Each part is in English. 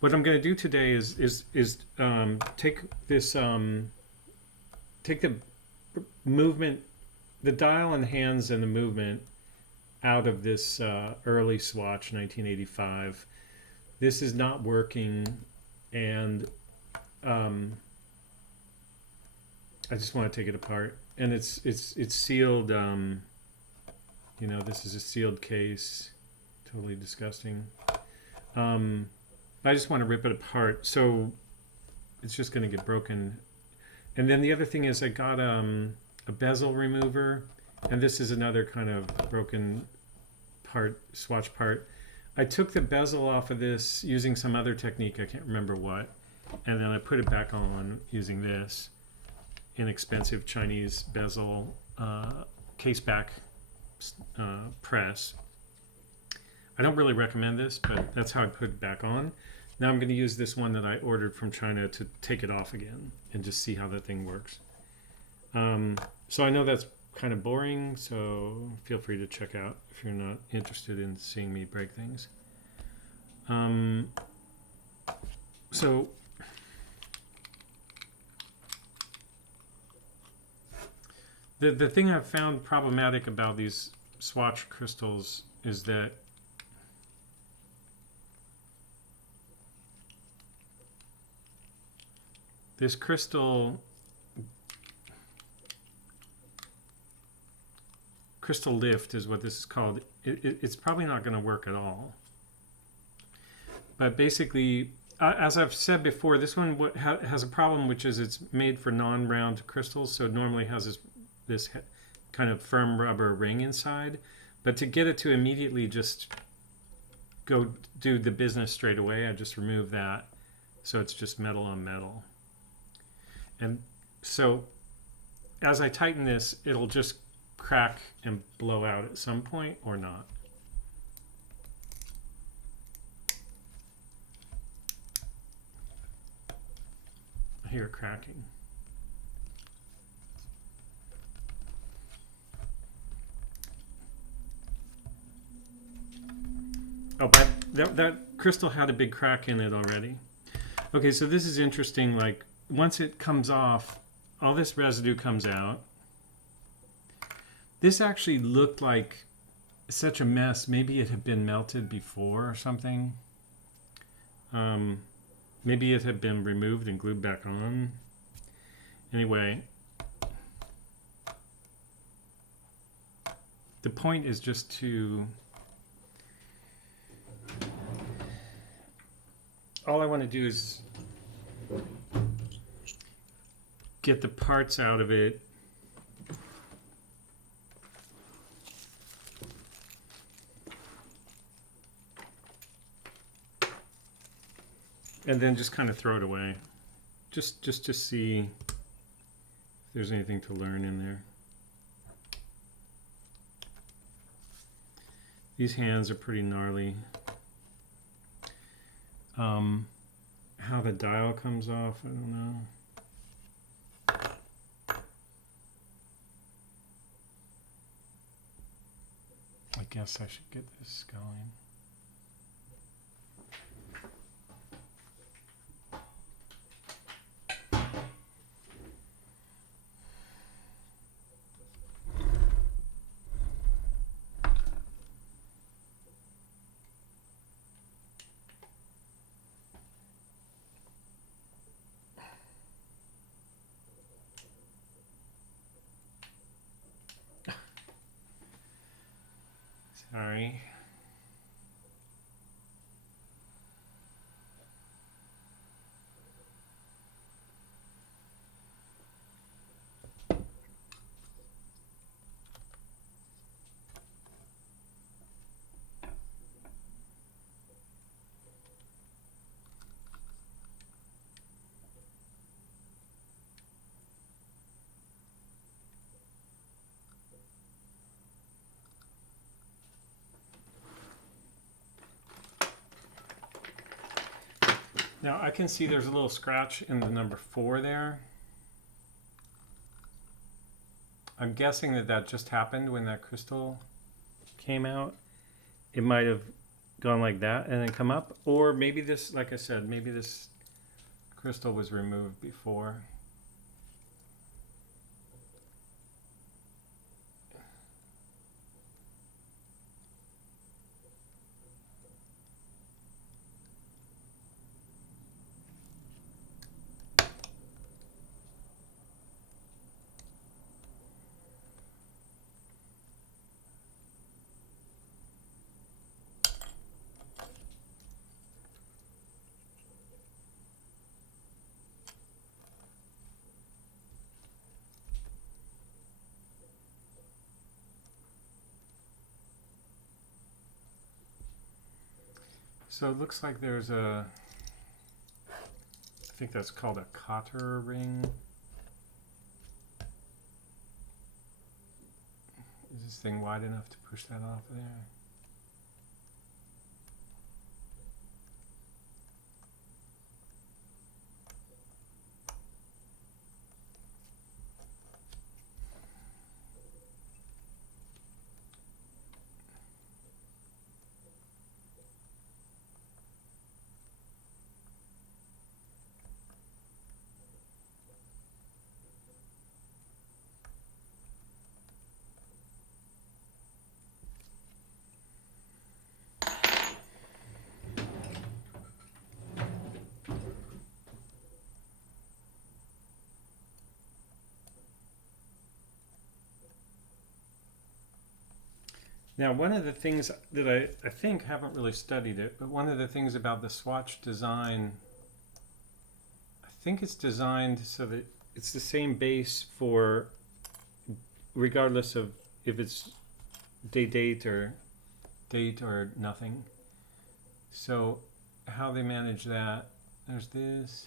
what I'm going to do today is take this take the movement, the dial and hands and the movement out of this early Swatch 1985. This is not working, and I just want to take it apart. And it's sealed. This is a sealed case. Totally disgusting. I just want to rip it apart. So it's just going to get broken. And then the other thing is I got a bezel remover, and this is another kind of broken part, swatch part. I took the bezel off of this using some other technique, I can't remember what, and then I put it back on using this inexpensive Chinese bezel case back press. I don't really recommend this, but that's how I put it back on. Now I'm going to use this one that I ordered from China to take it off again and just see how that thing works. So I know that's kind of boring, so feel free to check out if you're not interested in seeing me break things. So the thing I've found problematic about these swatch crystals is that this crystal lift is what this is called. It's probably not going to work at all. But basically, as I've said before, this one has a problem, which is it's made for non-round crystals, so it normally has this kind of firm rubber ring inside. But to get it to immediately just go do the business straight away, I just remove that, so it's just metal on metal. And so as I tighten this, it'll just crack and blow out at some point or not. I hear it cracking. Oh, but that crystal had a big crack in it already. Okay, so this is interesting. Like, once it comes off, all this residue comes out. This actually looked like such a mess. Maybe it had been melted before or something. Maybe it had been removed and glued back on. Anyway, the point is just to... all I want to do is get the parts out of it. And then just kind of throw it away. Just to see if there's anything to learn in there. These hands are pretty gnarly. How the dial comes off, I don't know. I guess I should get this going. Sorry. Now I can see there's a little scratch in the number 4 there. I'm guessing that just happened when that crystal came out. It might have gone like that and then come up, or maybe this, like I said, maybe this crystal was removed before. So it looks like there's a, I think that's called a cotter ring. Is this thing wide enough to push that off there? Now, one of the things that I think haven't really studied it, but one of the things about the swatch design, I think it's designed so that it's the same base for, regardless of if it's date or nothing. So how they manage that, there's this.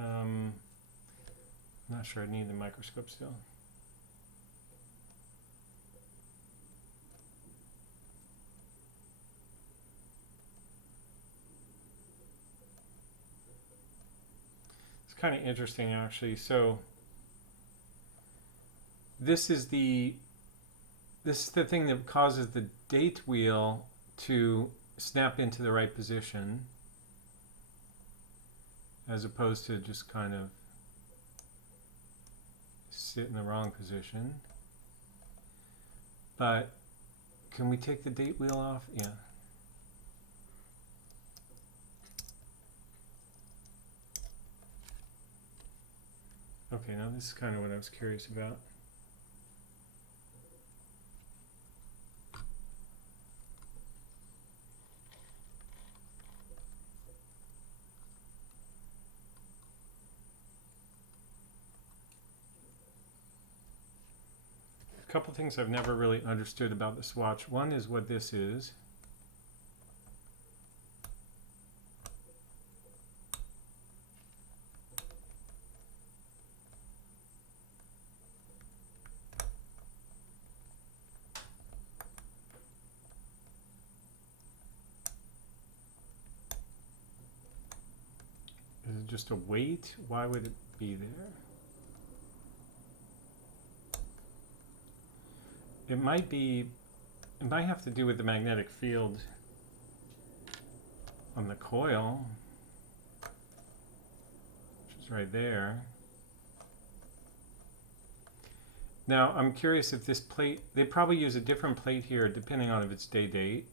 I'm not sure I need the microscope still. It's kind of interesting actually. So this is the thing that causes the date wheel to snap into the right position, as opposed to just kind of sit in the wrong position. But can we take the date wheel off? Yeah. Okay, now this is kind of what I was curious about. A couple things I've never really understood about the swatch. One is what this is. Is it just a weight? Why would it be there? It might have to do with the magnetic field on the coil, which is right there. Now, I'm curious if this plate, they probably use a different plate here depending on if it's date.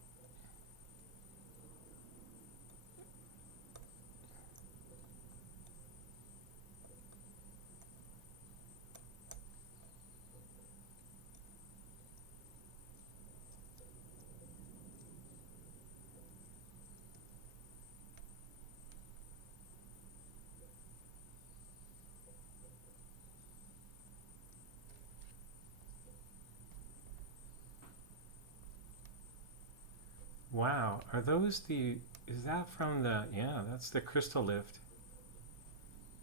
Wow, are those is that from the, yeah, that's the crystal lift.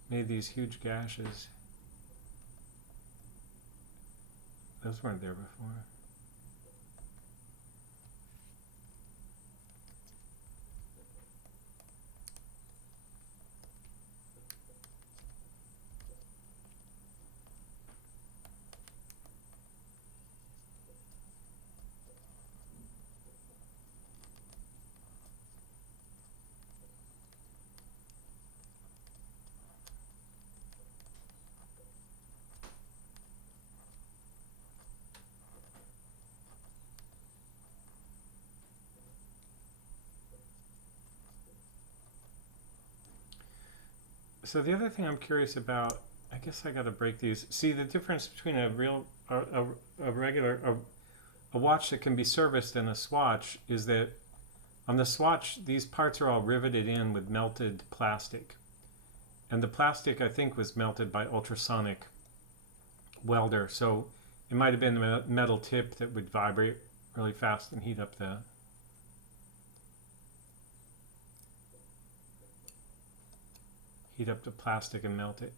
Made these huge gashes. Those weren't there before. So the other thing I'm curious about, I guess I got to break these. See the difference between a real, a regular, a watch that can be serviced and a swatch is that on the swatch, these parts are all riveted in with melted plastic. And the plastic, I think, was melted by ultrasonic welder. So it might have been the metal tip that would vibrate really fast and heat up the plastic and melt it.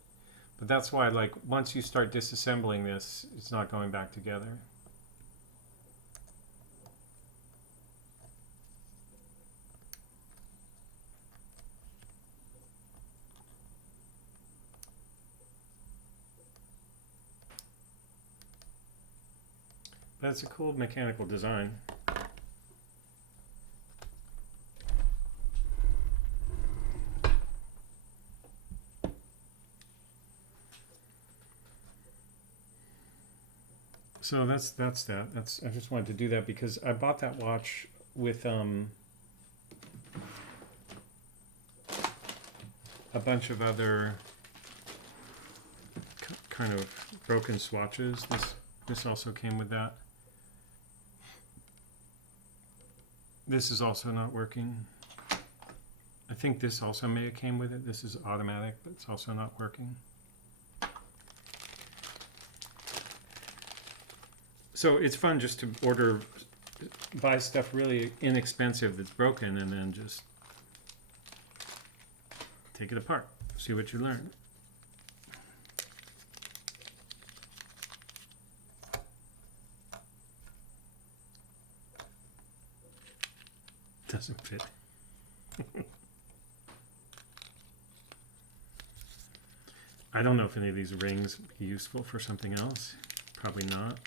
But that's why, like, once you start disassembling this, it's not going back together. But it's a cool mechanical design. So that's that. I just wanted to do that because I bought that watch with a bunch of other kind of broken swatches. This also came with that. This is also not working. I think this also may have came with it. This is automatic, but it's also not working. So it's fun just to buy stuff really inexpensive that's broken and then just take it apart, see what you learn. Doesn't fit. I don't know if any of these rings would be useful for something else. Probably not.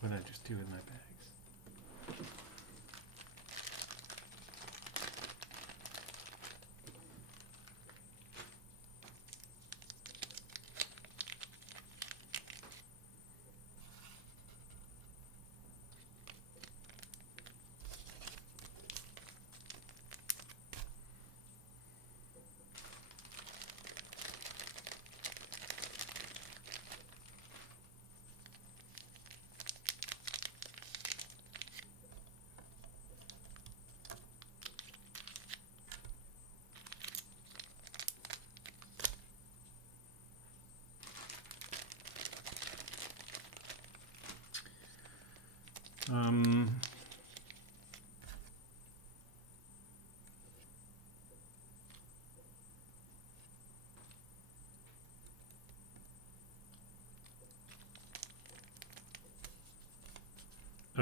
What did I just do with my bags?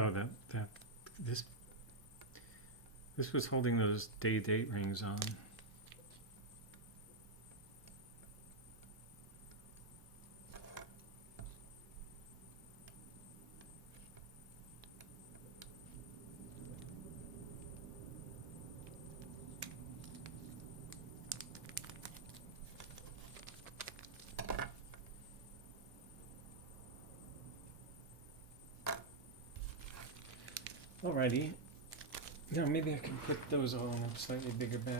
Oh, this was holding those day-date rings on. Alrighty. Now maybe I can put those all in a slightly bigger bag.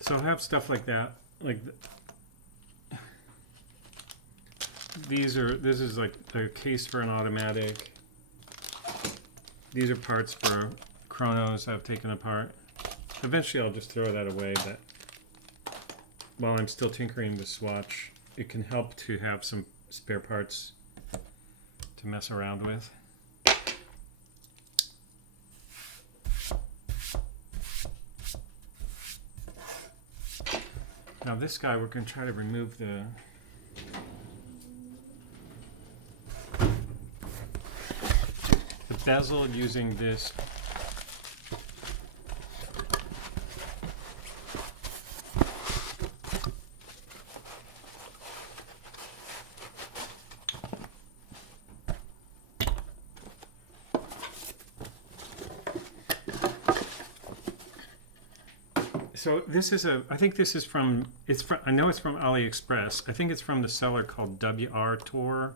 So I have stuff like that, like this is like a case for an automatic. These are parts for chronos I've taken apart. Eventually I'll just throw that away, but while I'm still tinkering the swatch, it can help to have some spare parts to mess around with. Now this guy, we're going to try to remove bezeled using this. So this is I think this is from, I know it's from AliExpress. I think it's from the seller called WR Tour,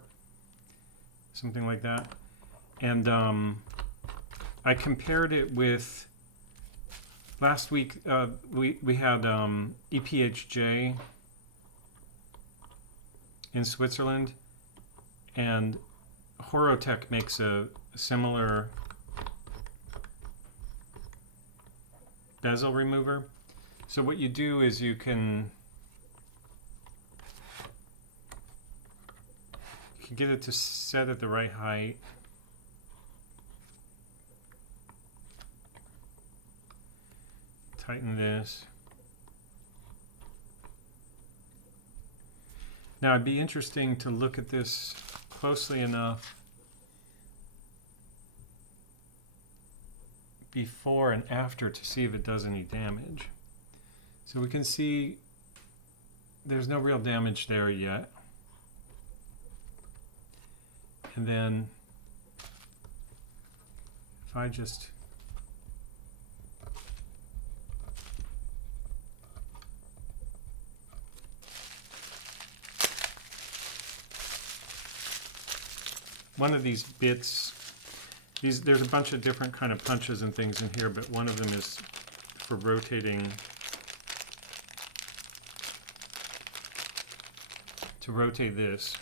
something like that. And I compared it with, last week we had EPHJ in Switzerland, and Horotech makes a similar bezel remover. So what you do is you can get it to set at the right height. Tighten this. Now it'd be interesting to look at this closely enough before and after to see if it does any damage. So we can see there's no real damage there yet. And then if I just one of these bits, there's a bunch of different kind of punches and things in here, but one of them is for rotating, to rotate this.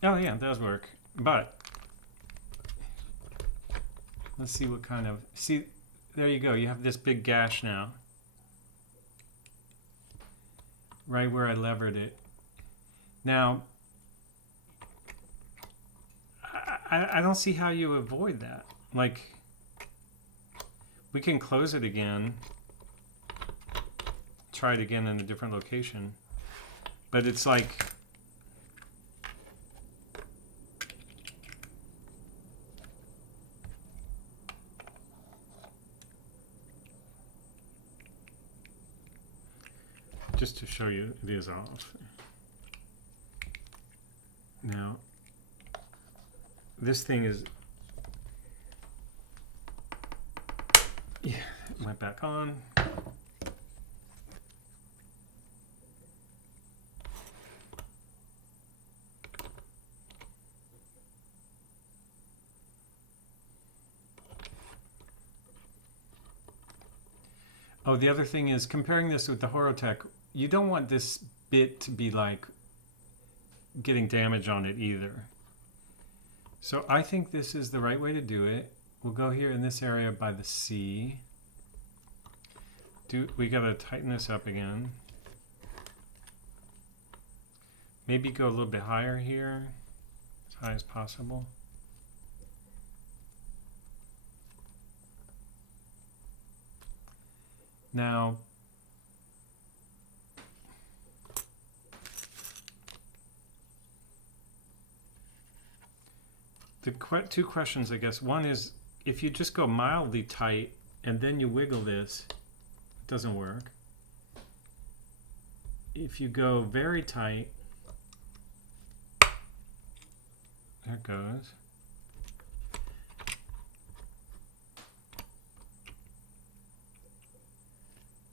Oh yeah, it does work, but let's see what kind of, see, there you go, you have this big gash now, right where I levered it. Now, I don't see how you avoid that. Like, we can close it again, try it again in a different location, but it's like, just to show you, it is off. Now, this thing is, yeah, it went back on. Oh, the other thing is, comparing this with the Horotech, you don't want this bit to be like getting damage on it either. So I think this is the right way to do it. We'll go here in this area by the C. We gotta tighten this up again. Maybe go a little bit higher here, as high as possible. Now, the two questions, I guess. One is, if you just go mildly tight and then you wiggle this, it doesn't work. If you go very tight, there it goes.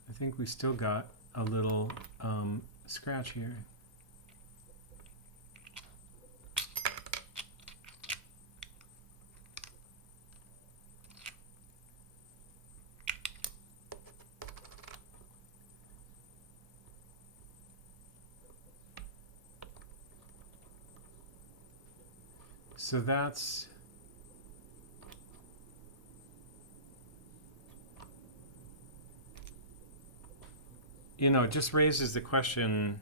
I think we still got a little scratch here. So that's, you know, it just raises the question,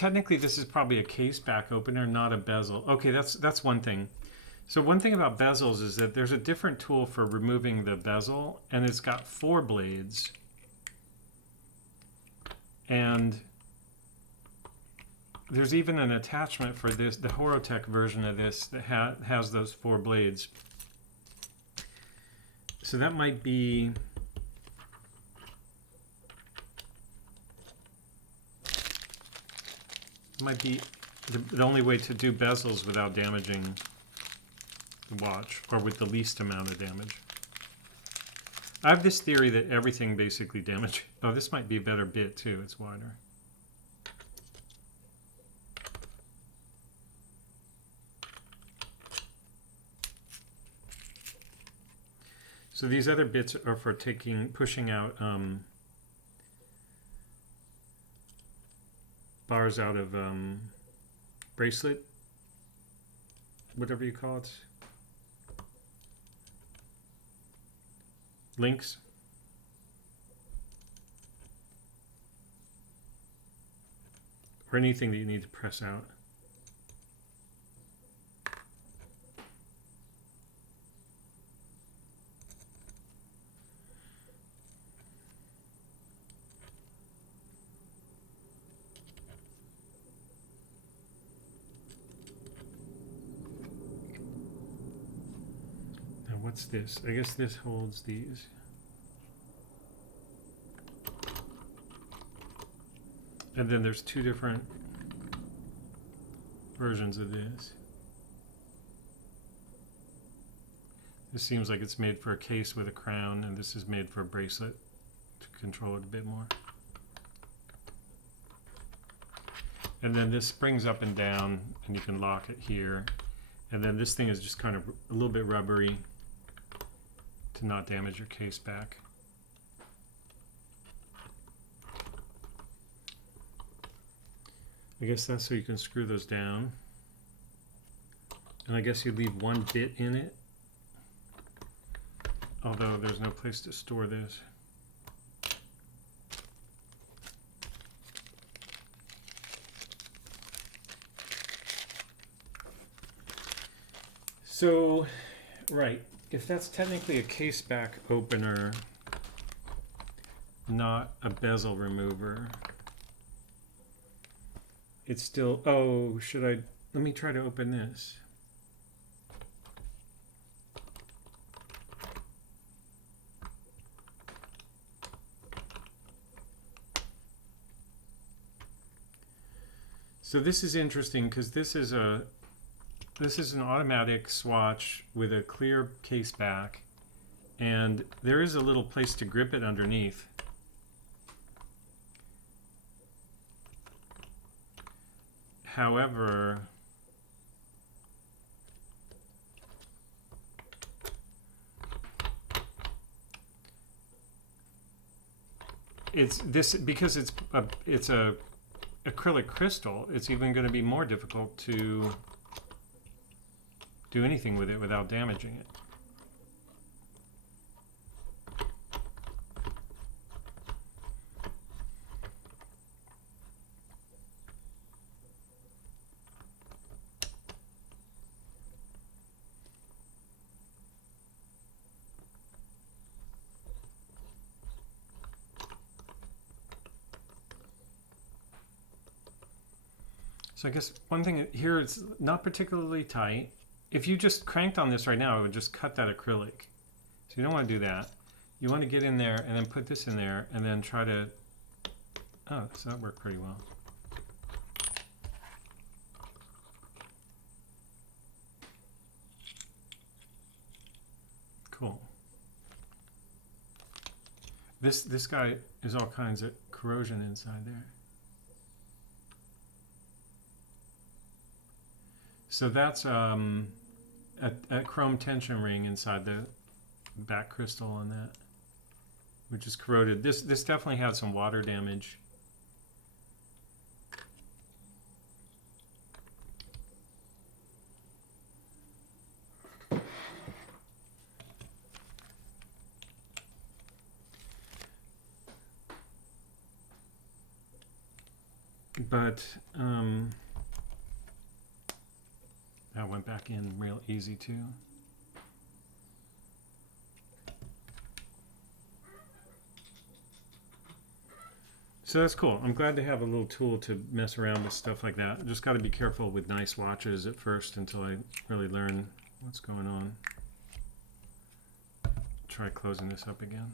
technically this is probably a case back opener, not a bezel. Okay, that's one thing. So one thing about bezels is that there's a different tool for removing the bezel, and it's got 4 blades. And there's even an attachment for this, the Horotech version of this, that has those 4 blades. So that might be the only way to do bezels without damaging the watch, or with the least amount of damage. I have this theory that everything basically damages. Oh, this might be a better bit too, it's wider. So these other bits are for pushing out bars out of bracelet, whatever you call it. Links. Or anything that you need to press out. Now what's this? I guess this holds these. And then there's 2 different versions of this. This seems like it's made for a case with a crown, and this is made for a bracelet to control it a bit more. And then this springs up and down, and you can lock it here. And then this thing is just kind of a little bit rubbery to not damage your case back. I guess that's so you can screw those down. And I guess you leave 1 bit in it. Although there's no place to store this. So, right, if that's technically a case back opener, not a bezel remover, it's still, oh, let me try to open this. So this is interesting because this is an automatic swatch with a clear case back, and there is a little place to grip it underneath. However, it's this, because it's a acrylic crystal, it's even going to be more difficult to do anything with it without damaging it. So I guess one thing here, it's not particularly tight. If you just cranked on this right now, it would just cut that acrylic. So you don't want to do that. You want to get in there and then put this in there and then try to, oh, so that worked pretty well. Cool. This guy is all kinds of corrosion inside there. So that's a chrome tension ring inside the back crystal on that, which is corroded. This definitely had some water damage. but that went back in real easy too. So that's cool. I'm glad to have a little tool to mess around with stuff like that. Just got to be careful with nice watches at first until I really learn what's going on. Try closing this up again.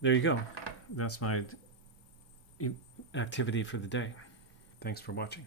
There you go. That's my activity for the day. Thanks for watching.